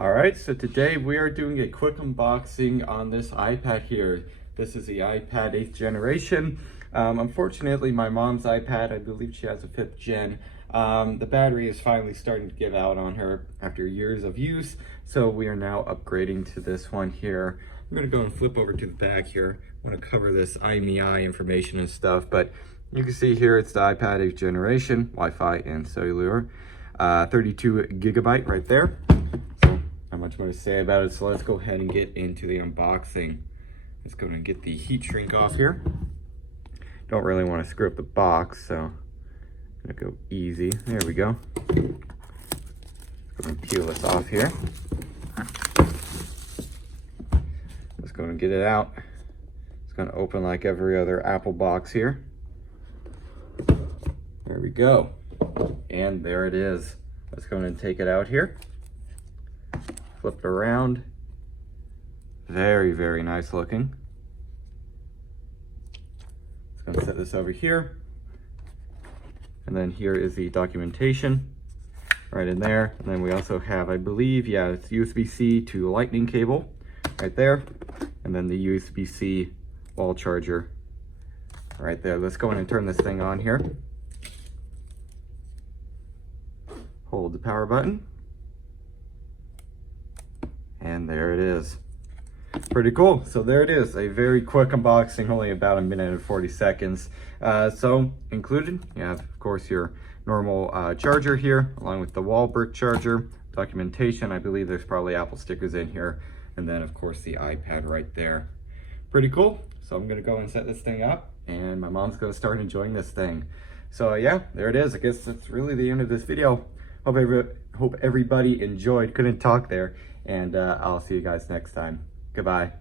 All right, so today we are doing a quick unboxing on this iPad here. This is the iPad 8th generation. Unfortunately, my mom's iPad, I believe she has a 5th gen. The battery is finally starting to give out on her after years of use, so we are now upgrading to this one here. I'm gonna go and flip over to the back here. I wanna cover this IMEI information and stuff, but you can see here it's the iPad 8th generation, Wi-Fi and cellular. 32 gigabyte right there. Not much more to say about it, so let's go ahead and get into the unboxing. Let's go and get the heat shrink off here. Don't really want to screw up the box, so I'm gonna go easy. There we go. Let's go and peel this off here. Let's go and get it out. It's gonna open like every other Apple box here. There we go. And there it is. Let's go and take it out here. Flip it around. Very, very nice looking. Just gonna set this over here. And then here is the documentation right in there. And then we also have, I believe, yeah, it's USB-C to lightning cable right there. And then the USB-C wall charger right there. Let's go in and turn this thing on here. Hold the power button. And there it is. Pretty cool. So there it is, a very quick unboxing, only about a minute and 40 seconds. So included, you have of course your normal charger here, along with the wall brick charger, documentation. I believe there's probably Apple stickers in here, and then of course the iPad right there. Pretty cool. So I'm gonna go and set this thing up, and my mom's gonna start enjoying this thing. So yeah, there it is. I guess that's really the end of this video. Hope everybody enjoyed. Couldn't talk there. And I'll see you guys next time. Goodbye.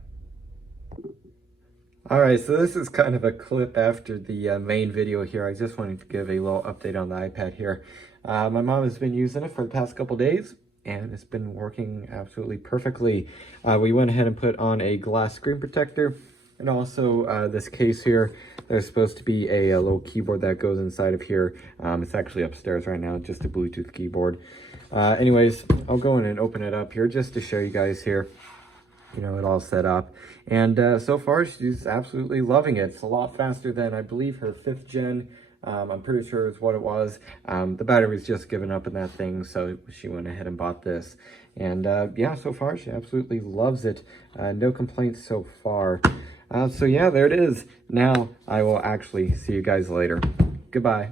All right, so this is kind of a clip after the main video here. I just wanted to give a little update on the iPad here. My mom has been using it for the past couple days, and it's been working absolutely perfectly. We went ahead and put on a glass screen protector, and also this case here. There's supposed to be a little keyboard that goes inside of here. It's actually upstairs right now, just a Bluetooth keyboard. Anyways, I'll go in and open it up here just to show you guys here, you know, it all set up. And so far, she's absolutely loving it. It's a lot faster than, I believe, her 5th gen. I'm pretty sure it's what it was. The battery's just given up in that thing, so she went ahead and bought this. And yeah, so far, she absolutely loves it. No complaints so far. So yeah, there it is. Now, I will actually see you guys later. Goodbye.